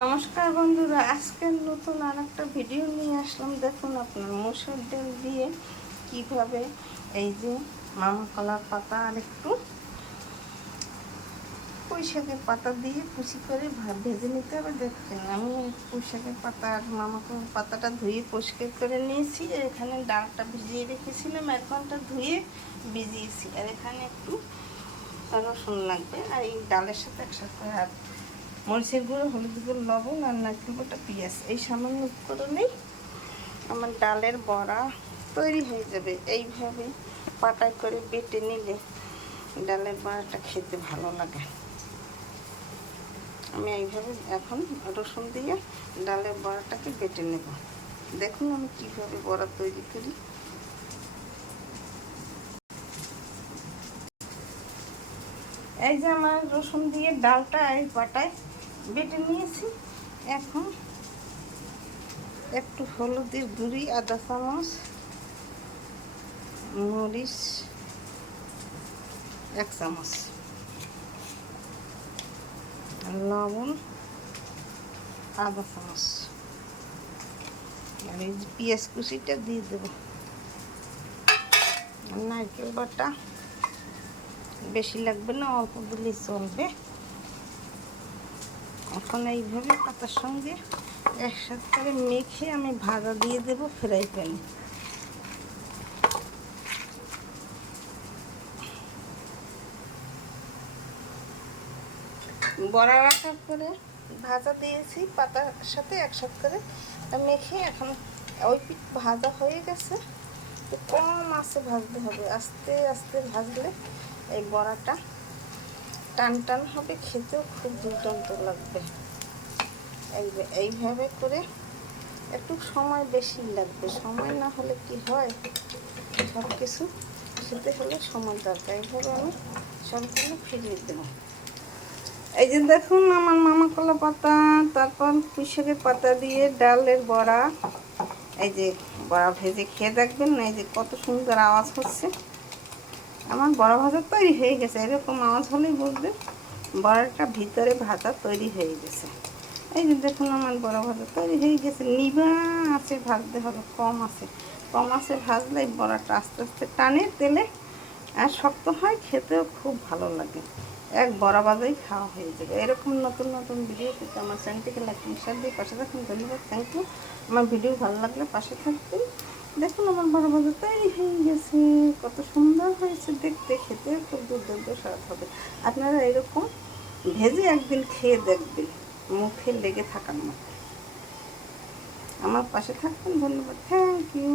নমস্কার বন্ধুরা, আজকের নতুন আর একটা ভিডিও নিয়ে আসলাম। দেখুন আপনার মসুর ডাল দিয়ে কিভাবে এই যে মামা কলার পাতা আর একটু পুঁই শাকের পাতা দিয়ে কুচি করে ভেজে নিতে হবে। দেখুন আমি পুঁই শাকের পাতা আর মামা কলার পাতাটা ধুয়ে পরিষ্কার করে নিয়েছি। এখানে ডালটা ভিজিয়ে রেখেছিলাম, 1 ঘন্টা ধুয়ে ভিজিয়েছি। আর এখানে একটু রসুন লাগবে, আর এই ডালের সাথে একসাথে আর মরিচের গুঁড়ো, হলুদ গুঁড়ো, লবণ আর নারকেল বাটা, পেঁয়াজ, এই সামান্য উপকরণেই আমার ডালের বড়া তৈরি হয়ে যাবে। এইভাবে পাটায় করে বেটে নিলে ডালের বড়াটা খেতে ভালো লাগে। আমি এইভাবে এখন রসুন দিয়ে ডালের বড়াটাকে বেটে নেব। দেখুন আমি কীভাবে বড়া তৈরি করি। এই যে আমার রসুন দিয়ে ডালটা এই পাটায় বেটে নিয়েছি। এখন একটু হলুদের গুঁড়ি, আধা চামচ, মরিচ 1 চামচ, লবণ আধা চামচ, আর এই যে পেঁয়াজ কুচিটা দিয়ে দেব। নারকেল বাটা বেশি লাগবে না, অল্প দিলেই চলবে। এখন এইভাবে পাতার সঙ্গে একসাথে করে মেখে আমি ভাজা দিয়ে দেব ফ্রাই প্যানে। বড়া রাখার পরে ভাজা দিয়েছি পাতার সাথে একসাথে করে মেখে। এখন ওই পিঠ ভাজা হয়ে গেছে, তো কম আঁচে ভাজতে হবে। আস্তে আস্তে ভাজলে এই বড়াটা টান টান হবে, খেতেও খুব দুর্দান্ত লাগবে। এইভাবে করে একটু সময় বেশি লাগবে। সময় না হলে কি হয়, সব কিছু খেতে হলে সময় দরকার। এইভাবে আমি সম্পূর্ণ ফিরিয়ে দেবো। এই যে দেখুন আমার মামা কলা পাতা, তারপর পুঁই শাকের পাতা দিয়ে ডালের বড়া। এই যে বড়া ভেজে খেয়ে দেখবেন না, এই যে কত সুন্দর আওয়াজ হচ্ছে। আমার বড়া ভাজা তৈরি হয়ে গেছে। এরকম আওয়াজ হলেই বুঝবেন বড়াটা ভিতরে ভাজা তৈরি হয়ে গেছে। এই যে দেখুন আমার বড়া ভাজা তৈরি হয়ে গেছে। নিভা আছে ভাজতে হবে, কম আছে ভাজলে বড়াটা আস্তে আস্তে টানে তেলে, আর শক্ত হয়, খেতেও খুব ভালো লাগে। এক বড়া ভাজাই খাওয়া হয়ে যাবে। এরকম নতুন নতুন ভিডিও পেতে আমার চ্যানেলটিকে লাইক শেয়ার দিয়ে পাশে থাকুন। ধন্যবাদ, থ্যাংক ইউ। আমার ভিডিও ভালো লাগলে পাশে থাকবেন। দেখুন আমার বড়া ভাজা তৈরি হয়ে গেছে, কত সুন্দর হয়েছে দেখতে, খেতে খুব দুর্দান্ত স্বাদ হবে। আপনারা এরকম ভেজে একদিন খেয়ে দেখবেন, মুখে লেগে থাকার মতো। আমার পাশে থাকবেন। ধন্যবাদ, থ্যাংক ইউ।